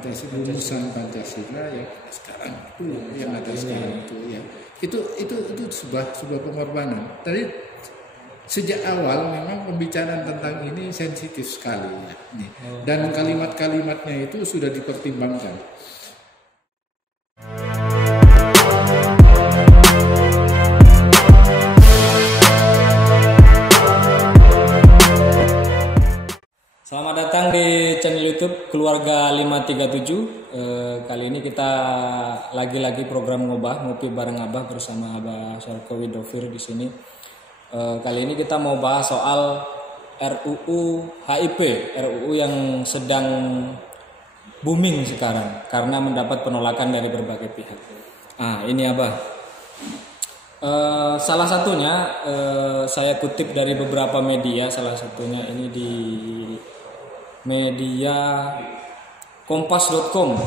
Rumusan Pancasila yang sekarang itu yang ada sekarang itu ya itu sebuah pengorbanan. Tadi sejak awal memang pembicaraan tentang ini sensitif sekali ya. Dan kalimat-kalimatnya itu sudah dipertimbangkan. Selamat datang di channel YouTube Keluarga 537. Kali ini kita lagi-lagi program ngopi bareng Abah bersama Abah Syarkowi Dovir di sini. Kali ini kita mau bahas soal RUU HIP, RUU yang sedang booming sekarang karena mendapat penolakan dari berbagai pihak. Ini Abah. Salah satunya saya kutip dari beberapa media, salah satunya ini di media kompas.com.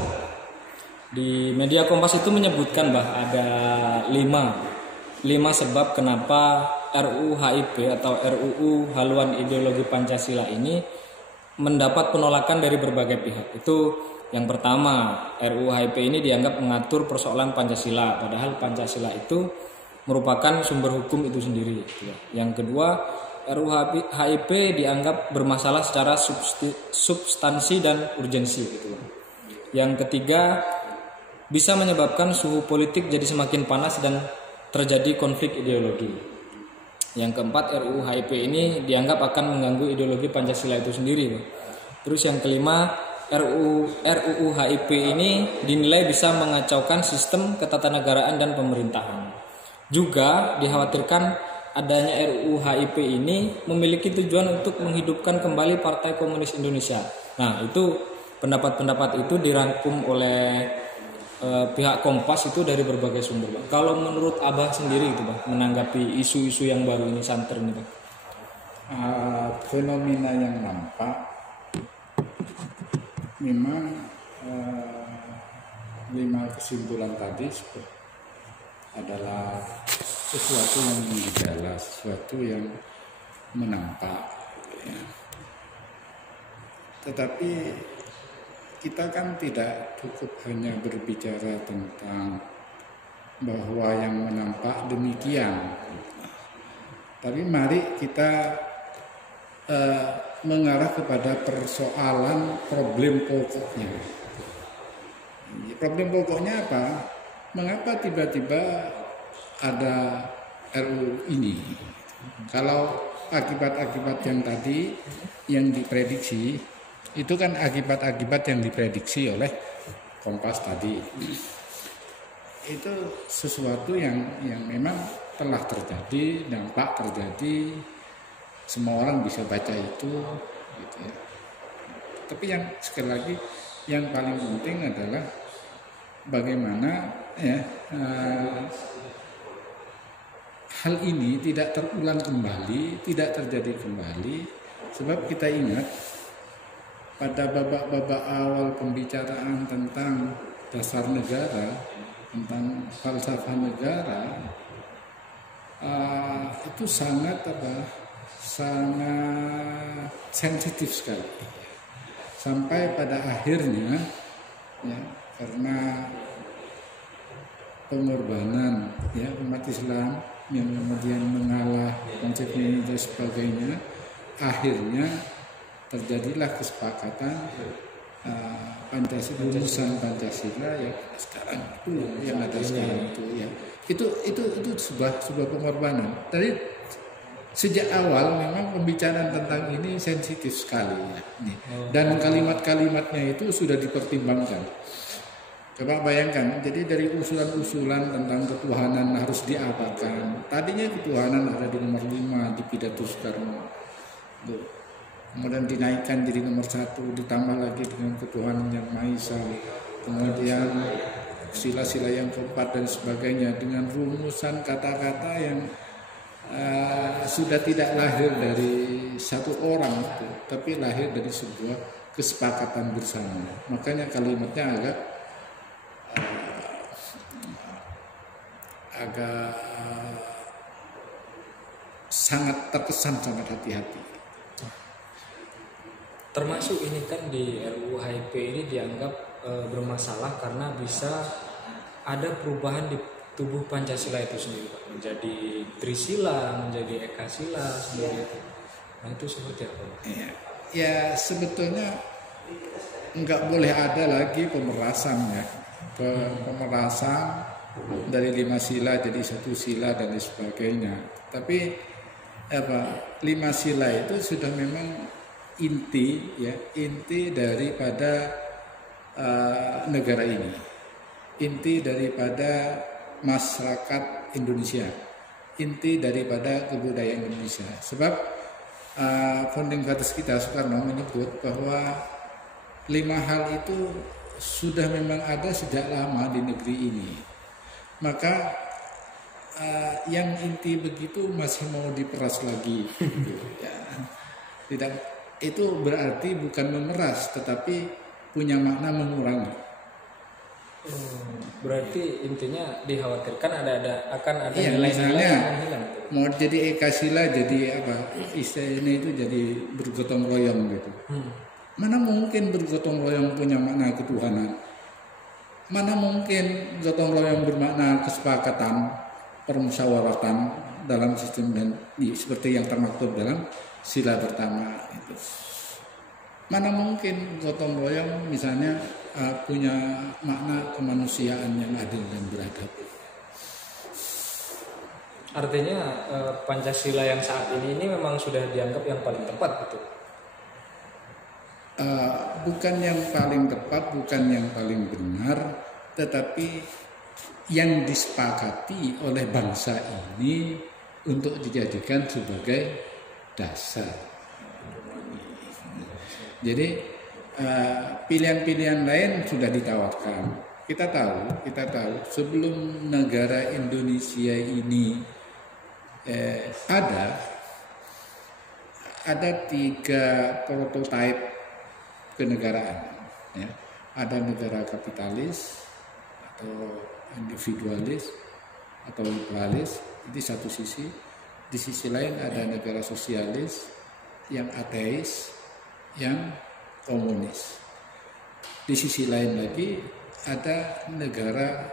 Di media Kompas itu menyebutkan bahwa ada 5 sebab kenapa RUU HIP atau RUU Haluan Ideologi Pancasila ini mendapat penolakan dari berbagai pihak. Itu yang pertama, RUU HIP ini dianggap mengatur persoalan Pancasila, padahal Pancasila itu merupakan sumber hukum itu sendiri. Yang kedua, RUU HIP dianggap bermasalah secara substansi dan urgensi. Yang ketiga, bisa menyebabkan suhu politik jadi semakin panas dan terjadi konflik ideologi. Yang keempat, RUU HIP ini dianggap akan mengganggu ideologi Pancasila itu sendiri. Terus yang kelima, RUU HIP ini dinilai bisa mengacaukan sistem ketatanegaraan dan pemerintahan. Juga dikhawatirkan adanya RUU HIP ini memiliki tujuan untuk menghidupkan kembali Partai Komunis Indonesia. Nah, itu pendapat-pendapat itu dirangkum oleh pihak Kompas itu dari berbagai sumber. Kalau menurut Abah sendiri itu, Bah, menanggapi isu-isu yang baru ini santer ini, Bah. Fenomena yang nampak memang 5 kesimpulan tadi adalah sesuatu yang menggejala, sesuatu yang menampak ya. Tetapi kita kan tidak cukup hanya berbicara tentang bahwa yang menampak demikian, tapi mari kita mengarah kepada persoalan problem pokoknya. Problem pokoknya apa? Mengapa tiba-tiba ada RUU ini? Kalau akibat-akibat yang tadi yang diprediksi itu kan akibat-akibat yang diprediksi oleh Kompas tadi. Itu sesuatu yang memang telah terjadi, dampak terjadi, semua orang bisa baca itu gitu ya. Tapi yang sekali lagi yang paling penting adalah bagaimana ya hal ini tidak terulang kembali, tidak terjadi kembali, sebab kita ingat pada babak-babak awal pembicaraan tentang dasar negara, tentang falsafah negara, itu sangat sensitif sekali, sampai pada akhirnya ya, karena pengorbanan ya umat Islam yang kemudian mengalah konsepnya dan sebagainya, akhirnya terjadilah kesepakatan rumusan Pancasila yang sekarang itu yang ada sekarang itu ya itu sebuah pengorbanan. Tadi sejak awal memang pembicaraan tentang ini sensitif sekali ya. Dan kalimat-kalimatnya itu sudah dipertimbangkan. Coba bayangkan, jadi dari usulan-usulan tentang ketuhanan harus diapakan. Tadinya ketuhanan ada di nomor 5 di pidato Soekarno. Kemudian dinaikkan jadi nomor 1, ditambah lagi dengan ketuhanan yang Maha Esa. Kemudian sila-sila yang keempat dan sebagainya dengan rumusan kata-kata yang sudah tidak lahir dari satu orang itu, tapi lahir dari sebuah kesepakatan bersama. Makanya kalimatnya agak sangat terkesan, sangat hati-hati. Termasuk ini kan di RUU HIP ini dianggap bermasalah karena bisa ada perubahan di tubuh Pancasila itu sendiri, Pak. Menjadi Trisila, menjadi Ekasila sendiri itu. Nah itu seperti apa? Ya, ya sebetulnya nggak boleh ada lagi pemerasan ya, pemerasan dari 5 sila jadi 1 sila dan sebagainya. Tapi 5 sila itu sudah memang inti ya, inti daripada negara ini, inti daripada masyarakat Indonesia, inti daripada kebudayaan Indonesia. Sebab founding fathers kita Soekarno menyebut bahwa 5 hal itu sudah memang ada sejak lama di negeri ini. Maka yang inti begitu masih mau diperas lagi, gitu, ya. Tidak, itu berarti bukan memeras, tetapi punya makna mengurangi. Berarti intinya dikhawatirkan akan ada Iya, nilai-nilai misalnya yang hilang. mau jadi Ekasila, jadi apa istilahnya itu, jadi bergotong royong gitu. Mana mungkin bergotong royong punya makna ketuhanan? Mana mungkin gotong royong bermakna kesepakatan, permusyawaratan dalam sistem dan seperti yang termaktub dalam sila pertama itu. Mana mungkin gotong royong misalnya punya makna kemanusiaan yang adil dan beradab. Artinya Pancasila yang saat ini memang sudah dianggap yang paling tepat, betul? Bukan yang paling tepat, bukan yang paling benar, tetapi yang disepakati oleh bangsa ini untuk dijadikan sebagai dasar. Jadi pilihan-pilihan lain sudah ditawarkan. Kita tahu sebelum negara Indonesia ini ada 3 prototipe kenegaraan, ya. Ada negara kapitalis atau individualis atau liberalis, di satu sisi. Di sisi lain ada negara sosialis yang ateis, yang komunis. Di sisi lain lagi ada negara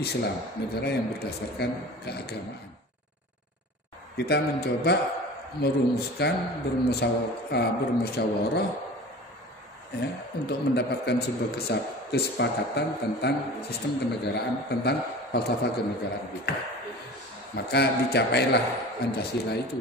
Islam, negara yang berdasarkan keagamaan. Kita mencoba merumuskan, bermusyawarah ya, untuk mendapatkan sebuah kesepakatan tentang sistem kenegaraan, tentang falsafah kenegaraan kita. Maka dicapailah Pancasila itu.